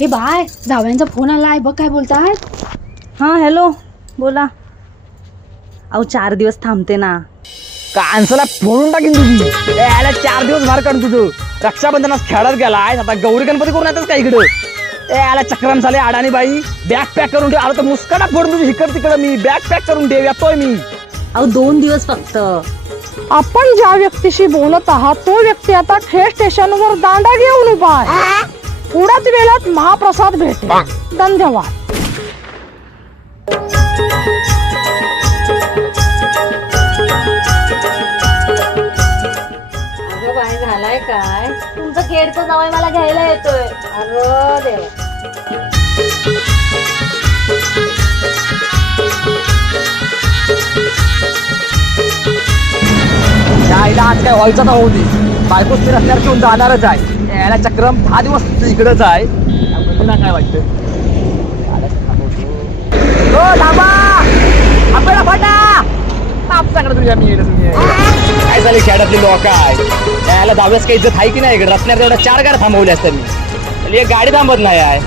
हे bye जावयांचा phone आला आहे बघ काय बोलतात हां हॅलो बोला. अहो चार दिवस थांबते ना. कांसला फोडून टाकीन तुझी. ए, याला चार दिवस बाहेर काढून तुझं. रक्षाबंधनास खेळत गेलाय आता. गौरी गणपती करून येतच का इकडं? ए याला चक्रम झाले अडाणी बाई. बॅग पॅक करून ठेव. आलं तर मुस्काटा फोडून तुझी इकड तिकडं मी. बॅग पॅक करून ठेव येतोय मी. अहो दोन दिवस फक्त. आपण ज्या व्यक्तीशी बोलत आहात तो व्यक्ती आता खेळ स्टेशनवर दांडा घेऊन उभा आहे. थोड्याच वेळात महाप्रसाद भेटेल. धन्यवाद. अगं बाय झालाय काय? तुमचा खेळचा जावाय मला घ्यायला येतोय. अरे देवा. या आईला आज काय व्हायचं तर होऊ दे बायकोच स्थिर असल्यावर घेऊन जाणारच आहे. याला चक्रम दहा दिवस इकडंच आहे. तुला काय वाटतं याला आपल्याला तुझ्या मी तुम्ही. काय झाले खेड्यातले लोक आहे याला दहाव्यास काही इज्जत आहे की नाही इकडे? रत्नार तेवढ्या चार गाड्या थांबवल्या असतात मी. एक गाडी थांबत नाही आहे.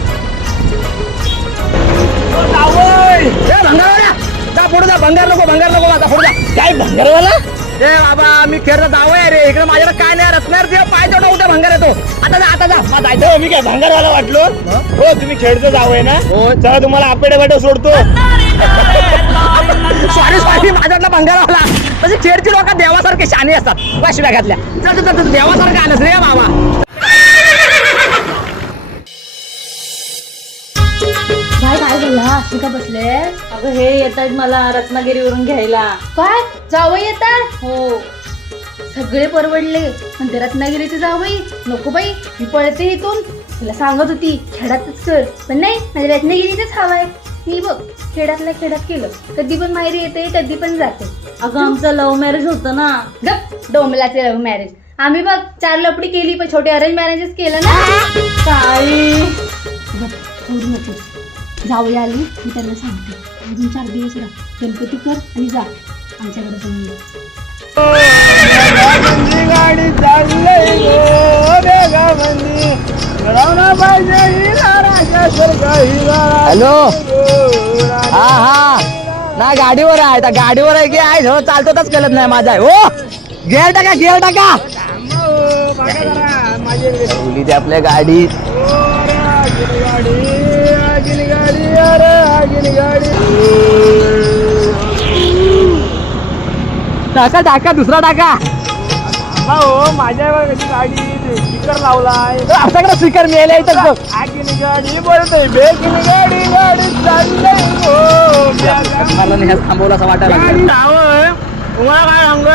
भंगारवाला! जा पुढे जा भंगार नको भंगार नको आता पुढे जा. काय भंगारवाला? ए बाबा मी खेळता जावं आहे रे. इकडे माझ्याकडे काय नाही रत्नार ते पाय तेवढा उद्या भंगार येतो आता जा आता जा. मला जायचं मी काय भंगारवाला वाटलो? हो? तुम्ही खेळतो जावं ना? हो. चला तुम्हाला आपेडे वाटे सोडतो. सॉरी सॉरी माझ्यातला भंगारवाला. म्हणजे खेळची लोक देवासारखे शानी असतात. वाशिव्या घातल्या. चल, चल, चल, देवासारखं आलंस रे बाबा. अशी का बसले? अगं हे येत आहेत मला रत्नागिरीवरून घ्यायला. काय? जावई येतात? हो. सगळे परवडले. पण ते रत्नागिरीचे जावई नको बाई मी पळते इथून. तुला सांगत होती खेड्यातच कर पण नाही माझ्या रत्नागिरीचंच हवंय मी बघ खेड्यातल्या खेड्यात केलं. कधी पण माहेरी येते कधी पण जाते. अगं आमचं लव्ह मॅरेज होतं ना. गप डोंबलाचे लव्ह मॅरेज. आम्ही बघ चार लपडी केली पण छोटे अरेंज मॅरेजेस केलं ना. सोडू नको जावई आली मी त्यांना सांगते. अजून चार दिवस राहा. गणपती कर आणि जा. आमच्याकडे. गाडी हॅलो? हा हा. ना गाडीवर आहे. त्या गाडीवर आहे की आहे? हो चालतोच कळत नाही माझा आहे. हो? गेअर टाका गेअर टाका. ठेवली आपल्या गाडी टाका टाका दुसरा टाका. हो माझ्या गाडी स्पीकर लावलाय. आपल्याकडे स्पीकर मिळाले इथं बघ. गाडी बोलतोय बेगिनी गाडी गाडी चाललंय. मला नाही थांबवलं असं वाटायला लागलं. तुम्हाला काय सांगतोय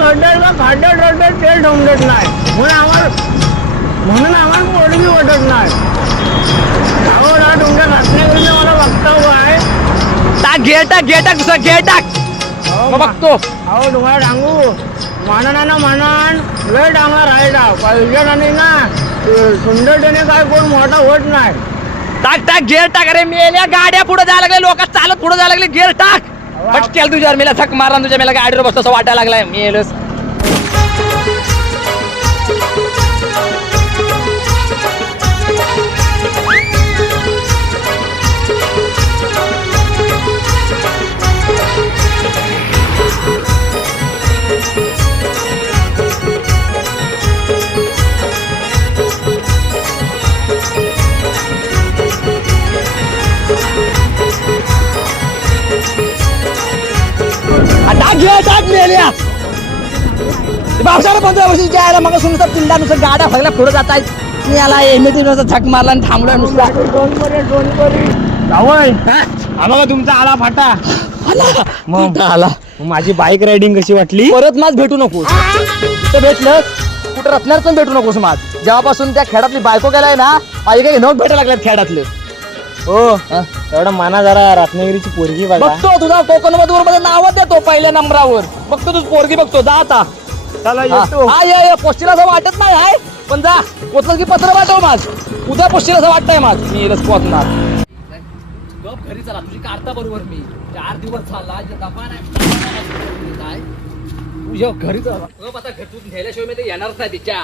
खड्ड्यात का खड्ड्यात रस्त्यात तेल ठेवत नाही. म्हणून आम्हाला म्हणून आम्हाला पोरगी वाटत नाही. ना टाक घे टाक घे टाक दुसरा घे टाक. मग बघतो. अहो तुम्हाला सांगू माननानं मानन लय डांगा राहिला. पैशाने ना सुंदरतेने काय कोण मोठा होत नाही. टाक टाक गेअर टाक. अरे मेल्या गाड्या पुढे जायला लागले लोक चालत पुढे जायला लागले. गेअर टाक. पटकेल तुझ्यावर मेला थक मारला तुझ्या मेला गाडीवर बसतो असं वाटायला लागलाय. मेलच पंधरा वर्षी जायला मग नुसतं पिल्ला नुसतं गाड्या फगल्या पुढे जात आहेत. याला एमएटी नुसतं झक मारला आणि थांबलोय नुसता. जावय? आम्हाला तुमचा आला फाटा. आला? मग. आला. माझी बाईक रायडिंग कशी वाटली? परत माझ भेटू नकोस. कुठं भेटलं? कुठं रत्नार पण भेटू नकोस माझ. जेव्हापासून त्या खेळातली बायको गेलाय ना माझी काही नोट भेटायला लागल्यात खेळातले हो? एवढा माना जरा रत्नागिरीची पोरगी बघा. बघतो तुझा कोकण मधूरमध्ये नाव देतो पहिल्या नंबरावर. बघतो तू पोरगी बघतो. जा आता. चला येतो. हा, ये ये पोस्टीला असं वाटत नाही हाय. पण जा पोचलं की पत्र पाठव माझ. उद्या पोस्टीला असं वाटतंय माझ. मी येलच पोचणार गप घरी चला. तुझी काढता बरोबर मी. चार दिवस झाला दफा नाही घरी चला गप आता घरतून घ्यायल्याशिवाय मी ते येणारच नाही तिच्या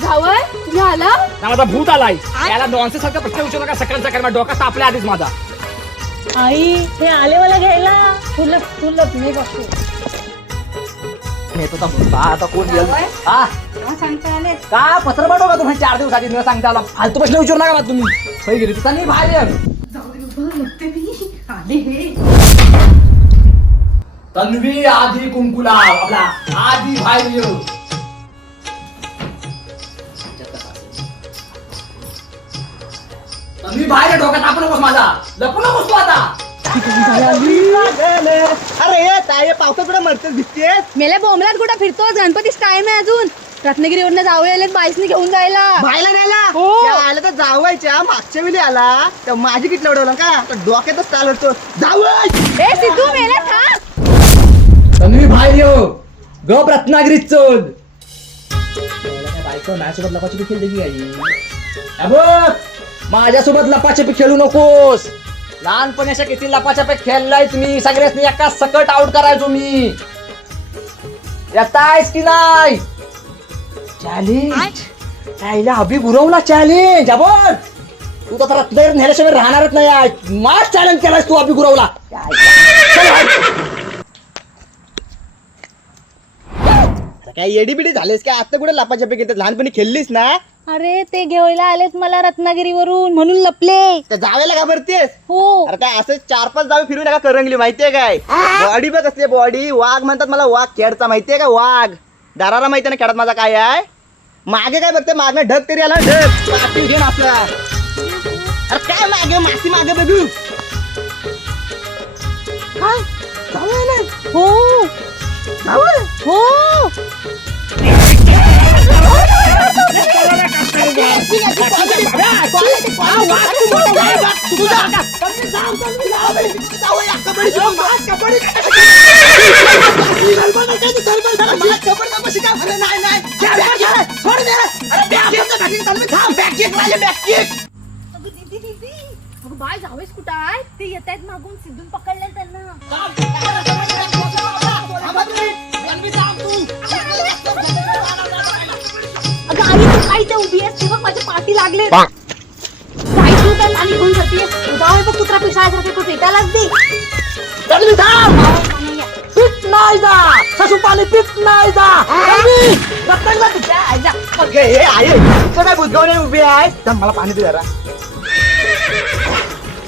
जावय तुम्ही आला? माझा भूत आलाय. याला नॉनसेन्स सारखा प्रश्न विचारू नका. सकाळ सकाळ माझ्या डोका तापल्या आधीच माझा. आई हे आले मला घ्यायला? तुला तुला मी बघतो नेतो आता भूत. आता कोण येईल? जावई? हा? सांगता आले का पत्र पाठव का तुम्ही? चार दिवस आधी न सांगता आला. फालतू प्रश्न विचारू नका मला तुम्ही. गेली तुझा नाही बाहेर. आले हे. तन्वी आधी कुंकुला आपला आधी बाहेर ये. तन्वी बाहेर डोक्यात आपण नकोस माझा. लपू नकोस तू आता. अरे ताये मरतेस दिसतेस मेल्या बोंबलात कुठं फिरतोस? गणपतीच टाइम आहे अजून. रत्नागिरीवरनं जाऊ आलेत बाईसनी घेऊन जायला. बायला हो. आला तर जावायच्या मागच्या वेळी आला. तर माझी किती लढवलं का? तर डोक्यातच चालवतो जावय! ए सिद्धू मेल्या था तन्वी बाहेर येऊ. गप रत्नागिरीत चोद बायको माझ्यासोबत लपाछपी खेळते की काही बघ. माझ्यासोबत लपाछपी खेळू नकोस. लहानपणी अशा किती लपाछपी खेळलाय तुम्ही सगळ्यांनी एका सकट आउट करायचो मी. येतायस की नाही? चॅलेंज त्याला अभि गुरवला चॅलेंज अबोल! तू तर रत्नागिरीत नेल्याशिवाय राहणारच नाही. आज. मास चॅलेंज केलास तू अभि गुरवला चल बाहेर. काय एडी बिडी झालेस काय? आता कुठे लपाछपी घेतात लहानपणी खेळलीस ना? अरे ते घ्यायला आलेत मला रत्नागिरीवरून म्हणून लपले. तर जावेला घाबरतेस हो. अरे काय असं चार पाच जावे फिरून नका करंगली माहितीये काय? बॉडी बघ असते बॉडी. वाघ म्हणतात मला वाघ खेळचा माहितीये का वाघ? दाराला माहितीये ना खेळात माझा काय आहे? मागे काय बघते? मागणं ढग तरी आला ढग. घेऊन आपला. अरे काय मागे? मासी मागे बघू. काय? हो. हो. अगं बाय जावेस कुठं आहे? ते येत आहेत मागून सिद्धून पकडले त्यांना. उभी आहेस? तेव्हा माझे पाठी लागले काय तू काय पाणी घेऊन जाते. जावे बघ कुत्रा पिसाळ्यासारखे तू पेटायलाच दे. तन्वी थांब पीठ नाही जा. सासू पाणी पीठ नाही जा. तुझ्या आईला. काय बुजगावणे उभी आहे? थांब, मला पाणी दे जरा.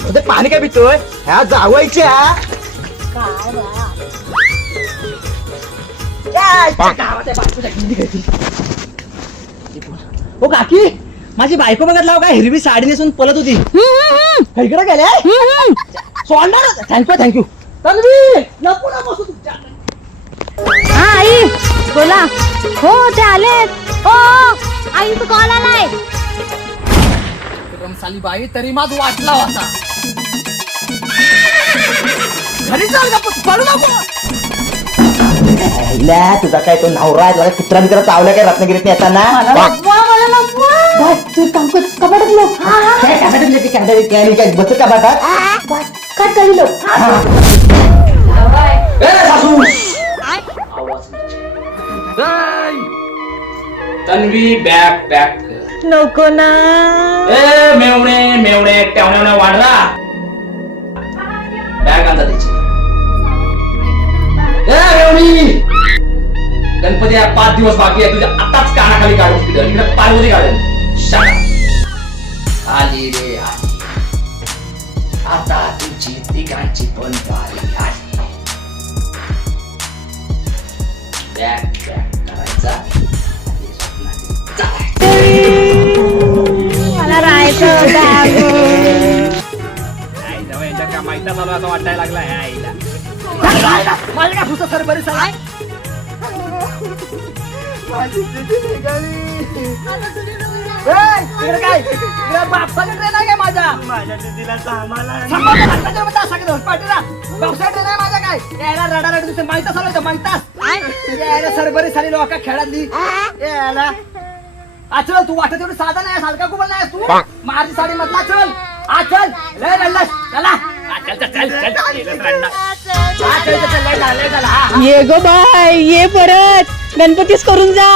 अरे पाणी काय पितोय? ह्या जावायच्या गावाच्या बाजूला गिंडी घेतली. ओ काकी माझी बायको बघत लाव काय हिरवी साडी नेसून पळत होती. इकडे गेले सोडणार? थँक्यू थँक्यू तन्वी नको ना बसू तुमच्या हा आई बोला. हो ते आलेत हो आई तू कॉल आलाय. रमसाली बाई तरी माझ वाटला होता. घरी चाल का पडू नको. तुझा काय तो नवरा आहे तुला कुत्रा बित्रा चावला काय रत्नागिरीत येताना? तू काम कर कपाटात बचत ए सासू. Tanvi back back. नको ना. ए मेवणे मेवणे टेवणे वाढरा बॅग आणता त्याची ए मेवणी. गणपती पाच दिवस बाकी आहे. तुझ्या आताच कानाखाली काढून पार्वती काढेल शाळा. आली रे आली. आता तुझी तिघांची पण बारी आली. बॅग बॅग करायचा. आणि स्वप्नात चालायचं. मला राहायचं होतं वाटायला लागला आईला. माझ्या काय फुसत सर बरी सर माझा माझ्या दिदीला सामाला माझा काय यायला रडा रड दिसते माहिती चालू माहितास यायला सरबरी सारी लोक खेळातली यायला आचल तू वाटत एवढी साधा नाही सारखा कुबल नाही तू माझी साडी मधला चल आचल लय रडलास चला. हा, हा, हा. ये ग बाय ये परत गणपतीच करून जा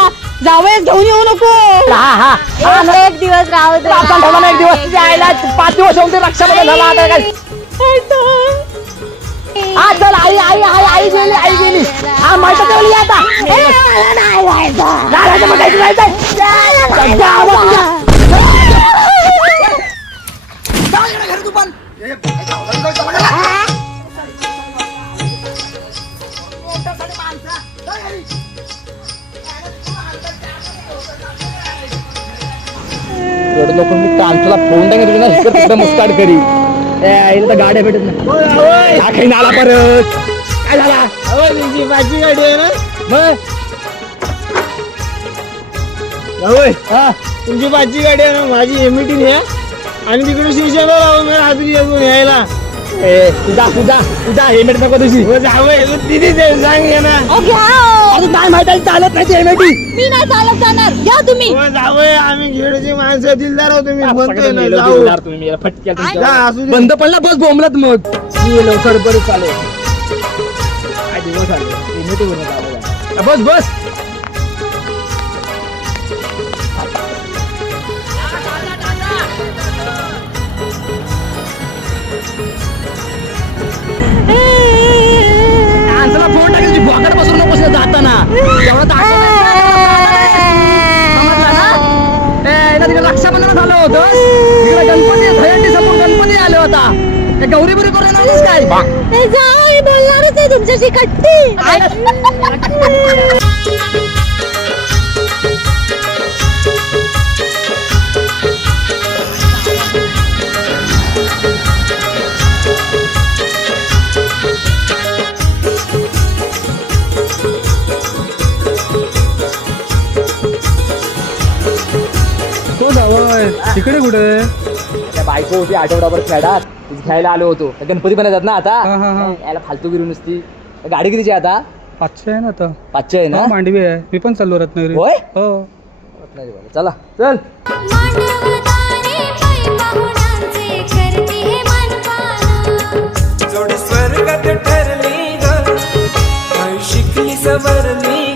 जावयाच घेऊन येऊ नको हा हा हा ना. एक दिवस राहू दे आपण ठेवला ना एक दिवस आईला पाच दिवस होऊन ते रक्षाबंधन झाला आता काय हा चल आई आई आई आई गेली आई गेली हा माहिती ठेवली आता जायचं मग. जा. जा एवढं लोक मी कांचला फोन टाकत ना इकडे तिकडे मुस्काट करी. ए, आईला तर गाड्या भेटत नाही. हा, खाईन आला परत. काय झाला? तुमची माझी गाडी आहे ना. मग? हा तुमची पाचची गाडी आहे ना माझी एमईटी न्या आणि तिकडे शिवसेना हाजरी येऊन यायला. ए तुझा तुझा तुझा हेल्मेट नको तुझी हो जावई तिथे सांग ये ना. अरे काय माहिती आहे, चालत नाही हेल्मेट मी नाही चालत जाणार. या तुम्ही. हो आम्ही खेडची माणसं दिलदार आहोत तुम्ही. म्हणतोय ना जाऊ. जा, असू दे. बंद पडला बस बोंबलत मग. लवकर बरं काय दिवस आले. आम्हाला. बस बस. नको जाताना एवढं तिकडे रक्षाबंधन झालं होतं. तिकडे गणपती दहीहंडी समोर गणपती आले होता. ते गौरी बिरी करून येणारच काय? बोलणारच आहे तुमच्याशी कट्टी कुठे? त्या बायको होती आठवडाभर खेळात. घ्यायला आलो होतो. त्या गणपती पण येतात ना आता? हा, हा, हा. याला फालतू गिरून नुसती. गाडी कितीची आहे आता? पाचशे आहे ना आता. पाचशे आहे ना? मांडवी आहे. मी पण चाललो रत्नागिरी. होय? हो. नाही बरं. चला. चल. मांडवतारे पै पाहुण्यांचे करते हे मनपान जोडी स्वर्गात ठरली ग. आई शिकली सवरली